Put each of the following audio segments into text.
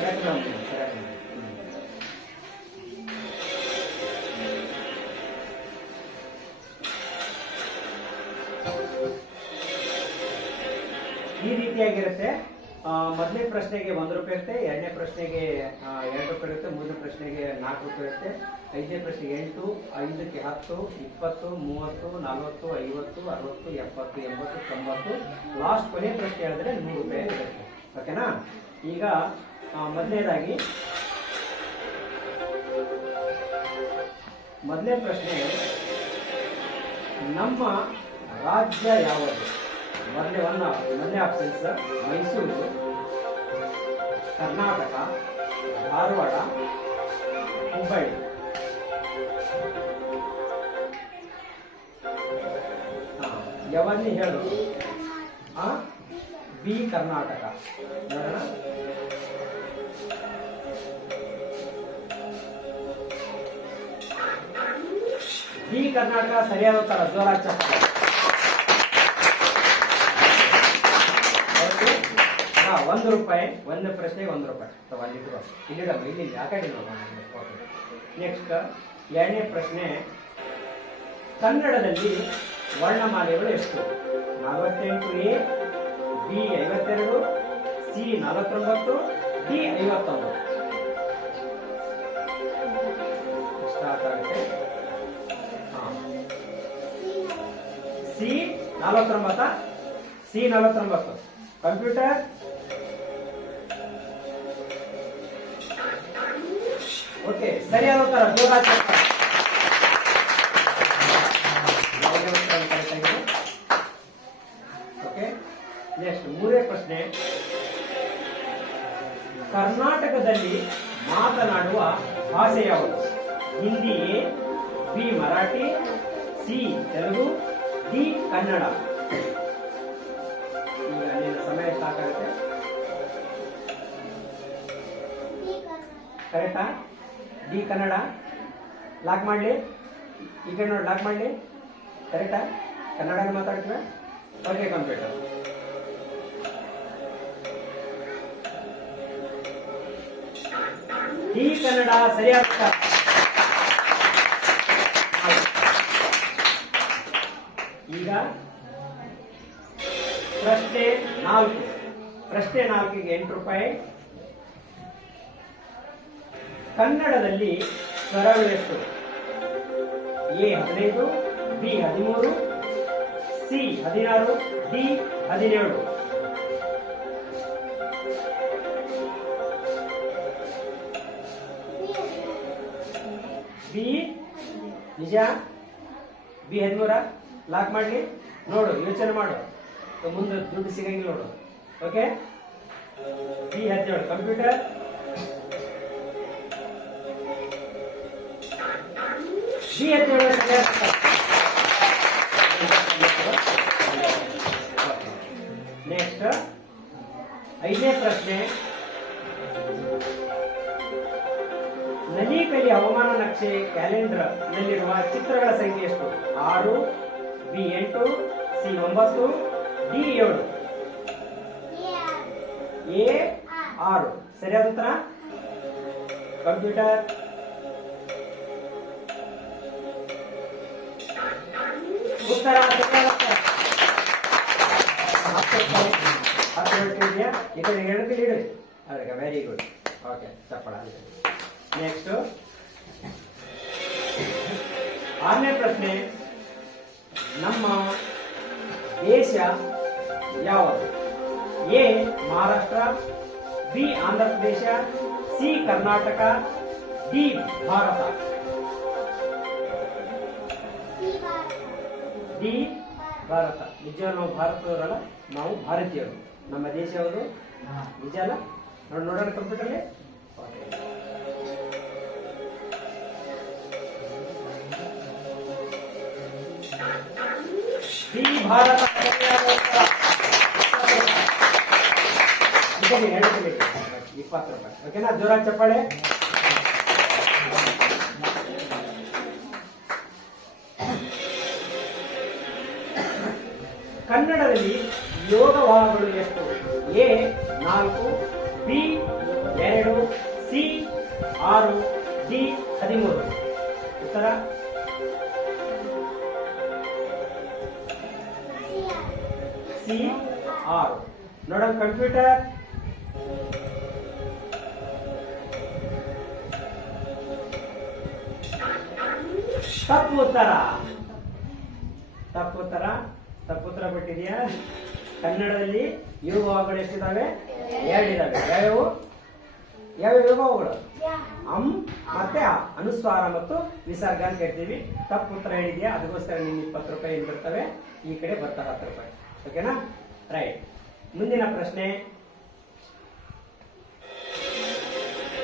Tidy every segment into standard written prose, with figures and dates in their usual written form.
ಈ ರೀತಿಯಾಗಿರುತ್ತೆ. ಮೊದಲನೇ ಪ್ರಶ್ನೆಗೆ 1 ರೂಪಾಯಿ ಇರುತ್ತೆ, ಎರಡನೇ ಪ್ರಶ್ನೆಗೆ 2 ರೂಪಾಯಿ ಇರುತ್ತೆ, ಮೂರನೇ ಪ್ರಶ್ನೆಗೆ 4 ರೂಪಾಯಿ ಇರುತ್ತೆ, ಐದನೇ ಪ್ರಶ್ನೆಗೆ 8, 5ಕ್ಕೆ 10, 20, 30, 40, 50, 60, 70, 80, 90, ಲಾಸ್ಟ್ ಕೊನೆ ಪ್ರಶ್ನೆ ಹೇಳಿದ್ರೆ 100 ರೂಪಾಯಿ ಇರುತ್ತೆ. ಓಕೆನಾ? ಈಗ ಮೊದಲನೇದಾಗಿ ಮೊದಲನೇ ಪ್ರಶ್ನೆ, ನಮ್ಮ ರಾಜ್ಯ ಯಾವುದು? ಮೊದಲನೇ ಆಪ್ಷನ್ಸ್ ಮೈಸೂರು, ಕರ್ನಾಟಕ, ಧಾರವಾಡ, ಹುಬ್ಬಳ್ಳಿ. ಯಾವನ್ನೇ ಹೇಳು. ಬಿ ಕರ್ನಾಟಕ. ನೋಡೋಣ. ಬಿ ಕರ್ನಾಟಕ ಸರಿಯಾದ ಉತ್ತರ. ಜೋರಾಗಿ ಚಪ್ಪಾಳೆ. 1 ರೂಪಾಯಿ. ಒಂದು ಪ್ರಶ್ನೆಗೆ 1 ರೂಪಾಯಿ. ಇಲ್ಲಿ ಯಾಕಡೆ. ನೆಕ್ಸ್ಟ್ ಎರಡನೇ ಪ್ರಶ್ನೆ, ಕನ್ನಡದಲ್ಲಿ ವರ್ಣಮಾಲೆಗಳು ಎಷ್ಟು? 48A, B 52, C 49, D 59. Start ಆಗುತ್ತೆ. ಸಿ 49. ಸಿ 49. ಕಂಪ್ಯೂಟರ್. ಓಕೆ, ಸರಿಯಾದ ಉತ್ತರ. ಜೋರಾಗಿ. ಓಕೆ, ನೆಕ್ಸ್ಟ್ ಮೂರನೇ ಪ್ರಶ್ನೆ, ಕರ್ನಾಟಕದಲ್ಲಿ ಮಾತನಾಡುವ ಭಾಷೆ ಯಾವುದು? Hindi, B Marathi, C Telugu, D Kannada. ಈಗ ನಿನ್ನ ಸಮಯ ಸಾಕಾಗುತ್ತೆ. ಕರೆಕ್ಟಾ? ಡಿ ಕನ್ನಡ. ಲಾಕ್ ಮಾಡಲಿ. ಈ ಕಡೆ ನೋಡಿ, ಲಾಕ್ ಮಾಡಲಿ. ಕರೆಕ್ಟಾ? ಕನ್ನಡನೇ ಮಾತಾಡ್ತೀವಿ. Okay, computer. ಡಿ ಕನ್ನಡ ಸರಿಯಾದ. ಈಗ ಪ್ರಶ್ನೆ 4. ಪ್ರಶ್ನೆ 4ಗೆ 8 ರೂಪಾಯಿ. ಕನ್ನಡದಲ್ಲಿ ಸ್ವರಗಳೆಷ್ಟು? A 15, B 13, C 16, D 17. B ನಿಜ? ಬಿ 13. ಲಾಕ್ ಮಾಡಲಿ. ನೋಡು, ಯೋಚನೆ ಮಾಡು, ಮುಂದೆ ದುಡ್ಡು ಸಿಗಂಗಿಲ್ಲ ನೋಡು. Okay, B 17. Computer. B 17. Next 5ನೇ ಪ್ರಶ್ನೆ, ನಲಿಕಲಿ ಹವಾಮಾನ ನಕ್ಷೆ ಕ್ಯಾಲೆಂಡರ್ ನಲ್ಲಿರುವ ಚಿತ್ರಗಳ ಸಂಖ್ಯೆ ಎಷ್ಟು? 6, ಬಿ 8, ಸಿ 9, ಡಿ 7. ಎ 6 ಸರಿಯಾದ ಉತ್ತರ. ಕಂಪ್ಯೂಟರ್. ಉತ್ತರ ಇದೆಯಾ? ಈ ಕಡೆ 2 ಇಡಿ. ಅದಕ್ಕೆ ವೆರಿ ಗುಡ್. ಓಕೆ, ಚಪ್ಪಳ. ನೆಕ್ಸ್ಟ್ 6ನೇ ಪ್ರಶ್ನೆ, ನಮ್ಮ ದೇಶ ಯಾವುದು? A Maharashtra, B Andhra Pradesh, C Karnataka, D Bharat. D Bharat. ನಿಜ, ನಾವು ಭಾರತದವರಲ್ಲ, ನಾವು ಭಾರತೀಯರು. ನಮ್ಮ ದೇಶ ಯಾವುದು? ನಿಜ ಅಲ್ಲ? ನೋಡೋಣ ಕಂಪ್ಯೂಟರ್ಲಿ. ಡಿ ಭಾರತ. 20 ರೂಪಾಯಿ. ಓಕೆನಾ? ಜೋರಾಗಿ ಚಪ್ಪಾಳೆ. ಕನ್ನಡದಲ್ಲಿ ಯೋಗವಾಹಗಳು ಎಷ್ಟು? A 4, B 2, C 6, D 13. ಉತ್ತರ ಸಿ 6. ನೋಡೋಣ ಕಂಪ್ಯೂಟರ್. ತಪ್ಪು ಉತ್ತರ. ತಪ್ಪುತ್ತರ ಬಿಟ್ಟಿದೆಯಾ? ಕನ್ನಡದಲ್ಲಿ ಯೋಗಗಳು ಎಷ್ಟಿದಾವೆ? 2 ಇದಾವೆ. ಯಾವ್ಯಾವು ಯೋಗಗಳು? ಅಂ ಮತ್ತೆ ಆ, ಅನುಸ್ವಾರ ಮತ್ತು ವಿಸರ್ಗ ಅಂತ ಹೇಳ್ತೀವಿ. ತಪ್ಪು ಉತ್ತರ ಹೇಳಿದ್ಯಾ? ಅದಕ್ಕೋಸ್ಕರ ನಿಮ್ಗೆ 20 ರೂಪಾಯಿ ಇಲ್ಲಿ ಬರ್ತವೆ, ಈ ಕಡೆ ಬರ್ತಾರೆ 10 ರೂಪಾಯಿ. ಓಕೆನಾ? ರೈಟ್. ಮುಂದಿನ ಪ್ರಶ್ನೆ,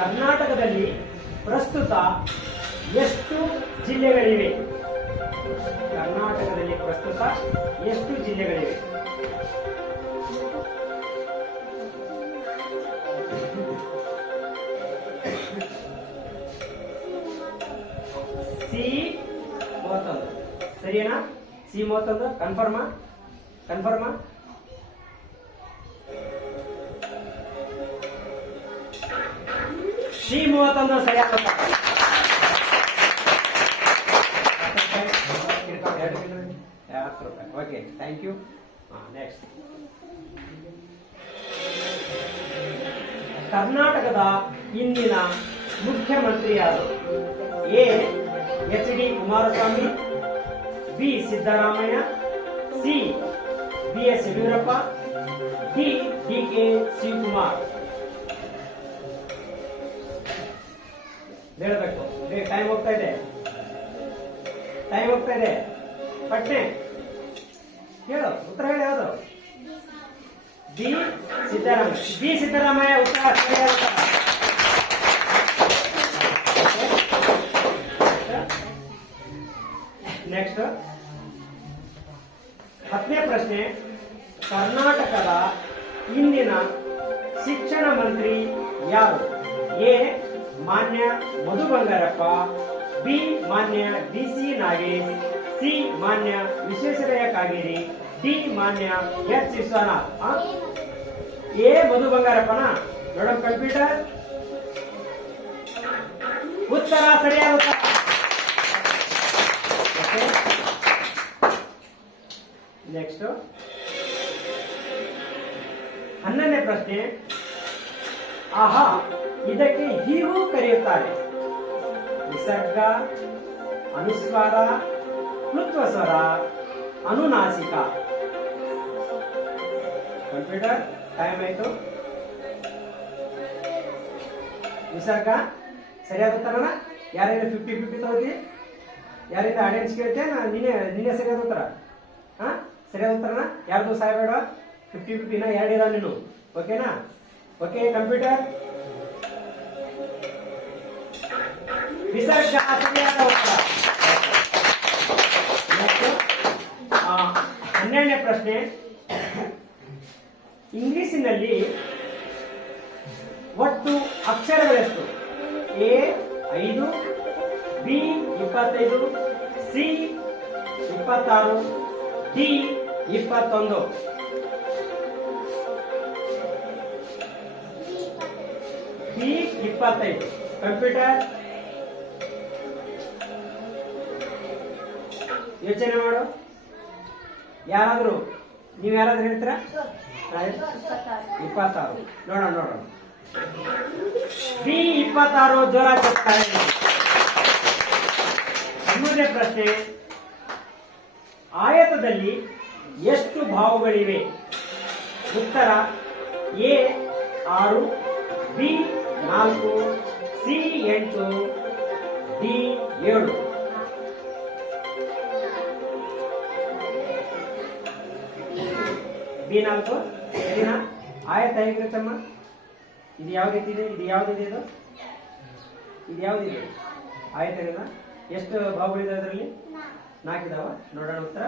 ಕರ್ನಾಟಕದಲ್ಲಿ ಪ್ರಸ್ತುತ ಎಷ್ಟು ಜಿಲ್ಲೆಗಳಿವೆ? ಕರ್ನಾಟಕದಲ್ಲಿ ಪ್ರಸ್ತುತ ಎಷ್ಟು ಜಿಲ್ಲೆಗಳಿವೆ? ಸಿ 31. ಸರಿನಾ? ಸಿ 31 ಕನ್ಫರ್ಮಾ? ಸಿ 31 ಸರಿಯಾದ ಉತ್ತರ. Okay, thank you. ನೆಕ್ಸ್ಟ್, ಕರ್ನಾಟಕದ ಇಂದಿನ ಮುಖ್ಯಮಂತ್ರಿ ಯಾರು? A H D Kumaraswamy, B Siddaramaiah, C B S Yediyurappa, D D K Shivakumar. ಹೇಳಬೇಕು. ಟೈಮ್ ಹೋಗ್ತಾ ಇದೆ. ಪಟ್ನೆ ಹೇಳು, ಉತ್ತರ ಹೇಳಿ. ಯಾವುದು? ಬಿ ಸಿದ್ದರಾಮಯ್ಯ ಉತ್ತರ. ನೆಕ್ಸ್ಟ್, 10ನೇ ಪ್ರಶ್ನೆ, ಕರ್ನಾಟಕದ ಇಂದಿನ ಶಿಕ್ಷಣ ಮಂತ್ರಿ ಯಾರು? ಎ ಮಾನ್ಯ ಮಧು ಬಂಗಾರಪ್ಪ, ಬಿ ಮಾನ್ಯ ಡಿ.ಸಿ. ನಾಗೇಶ್, ಸಿ ಮಾನ್ಯ ವಿಶ್ವೇಶ್ವರಯ್ಯ ಕಾಗೇರಿ, ಡಿ ಮಾನ್ಯ ಎಚ್ ವಿಶ್ವನಾಥ್. ಎ ಮಧು ಬಂಗಾರಪ್ಪನ. ನೋಡೋಣ ಕಂಪ್ಯೂಟರ್. ಉತ್ತರ ಸರಿಯಾದ ಉತ್ತರ. ನೆಕ್ಸ್ಟ್, 11ನೇ ಪ್ರಶ್ನೆ, ಆಹಾ ಇದಕ್ಕೆ ಹೀಗೂ ಕರೆಯುತ್ತಾರೆ: ವಿಸರ್ಗ, ಅನುಸ್ವಾರ, ಪ್ಲುತ್ವ ಸ್ವರ, ಅನುನಾಸಿಕ. ಕಂಪ್ಯೂಟರ್ ಟೈಮ್ ಆಯ್ತು. ವಿಸರ್ಗ ಸರಿಯಾದ ಉತ್ತರನ? ಯಾರಿಂದ 50-50 ತಗೋತಿ? ಯಾರಿಂದ ಆಡಿಯನ್ಸ್ ಕೇಳ್ತೆ? ನಿನ್ನೆ ಸರಿಯಾದ ಉತ್ತರ. ಸರಿಯಾದ ಉತ್ತರನ? ಯಾರ್ದು ಸಾಯಬೇಡ. 50-50 2 ಇದಾವ ನೀನು. ಓಕೆನಾ? Okay computer. ವಿಸರ್ಗ ಸರಿಯಾದ ಉತ್ತರ. 12ನೇ ಪ್ರಶ್ನೆ, ಇಂಗ್ಲಿಷಿನಲ್ಲಿ ಒಟ್ಟು ಅಕ್ಷರಗಳೆಷ್ಟು? A 5, B 25, C 26, D 21. B 25. Computer ಯೋಚನೆ ಮಾಡು. ಯಾರಾದ್ರೂ ನೀವು ಯಾರಾದ್ರೂ ಹೇಳ್ತೀರಾ? 26. ನೋಡೋಣ. ಬಿ 26 ಜೋರ ಚೆಪ್ತಾರೆ. 13ನೇ ಪ್ರಶ್ನೆ, ಆಯತದಲ್ಲಿ ಎಷ್ಟು ಭಾವಗಳಿವೆ? ಉತ್ತರ A 6, B 4, C 8, D 7. B 4 ಸರಿನಾ? ಆಯತ ಹೇಗಿರುತ್ತಮ್ಮ? ಇದು ಯಾವ ರೀತಿ ಇದೆ? ಇದು ಯಾವ್ದಿದೆ? ಇದು ಯಾವ್ದಿದೆ? ಆಯತನ ಎಷ್ಟು ಭಾವಗಳಿದೆ? ಅದರಲ್ಲಿ 4 ಇದಾವ. ನೋಡೋಣ ಉತ್ತರ.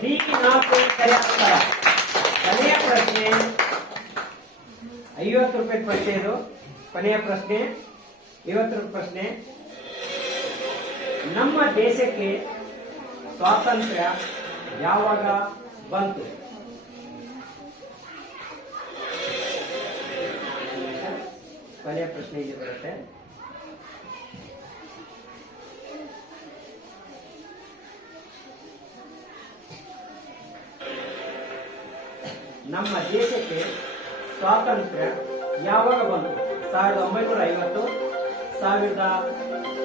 ಬಿ 4 ಸರಿಯಾದ ಉತ್ತರ. ಕೊನೆಯ ಪ್ರಶ್ನೆ, 50 ರೂಪಾಯಿ ಪ್ರಶ್ನೆ ಇದು. ಕೊನೆಯ ಪ್ರಶ್ನೆ 50 ರೂಪಾಯಿ ಪ್ರಶ್ನೆ. ನಮ್ಮ ದೇಶಕ್ಕೆ ಸ್ವಾತಂತ್ರ್ಯ ಯಾವಾಗ ಬಂತು? ಕೊನೆಯ ಪ್ರಶ್ನೆ ಇಲ್ಲಿ ಬರುತ್ತೆ. ನಮ್ಮ ದೇಶಕ್ಕೆ ಸ್ವಾತಂತ್ರ್ಯ ಯಾವಾಗ ಬಂತು? 1950,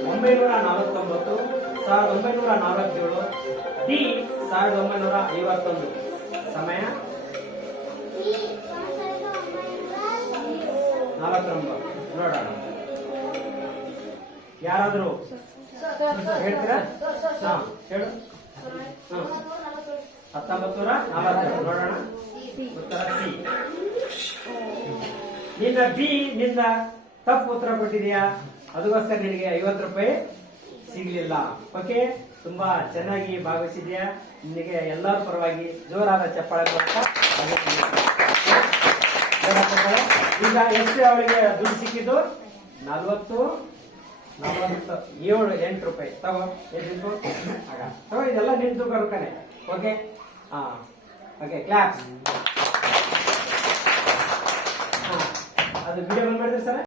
1949, 1947, ಡಿ 1951. ಸಮಯ 49. ನೋಡೋಣ, ಯಾರಾದರೂ ಹೇಳ್ತೀರಾ? ಹಾ ಹೇಳು. 1940. ನೋಡೋಣ, ಉತ್ತರ ಸಿ. ನಿನ್ನ ಬಿ ನಿಂದ ತಪ್ಪು ಉತ್ತರ ಕೊಟ್ಟಿದೆಯಾ? ಅದಕ್ಕೋಸ್ಕರ ನಿನಗೆ 50 ರೂಪಾಯಿ ಸಿಗ್ಲಿಲ್ಲ. ಓಕೆ, ತುಂಬಾ ಚೆನ್ನಾಗಿ ಭಾಗವಹಿಸಿದ್ಯಾ. ನಿನಗೆ ಎಲ್ಲರ ಪರವಾಗಿ ಜೋರಾದ ಚಪ್ಪಾಳೆ ಕೊಡ್ತಾ ಈಗ ಎಷ್ಟು ಅವಳಿಗೆ ದುಡ್ಡು ಸಿಕ್ಕಿದ್ದು? 47 ರೂಪಾಯಿ. ತಗೋ, ತಗೋ, ಇದೆಲ್ಲ ನಿಂತು ಬರುತ್ತಾನೆ. ಓಕೆ, ಹಾ, ಓಕೆ, ಕ್ಲಾಸ್. ಅದು ವಿಡಿಯೋ ಬಂದ್ ಮಾಡಿದ್ರಿ ಸರ್.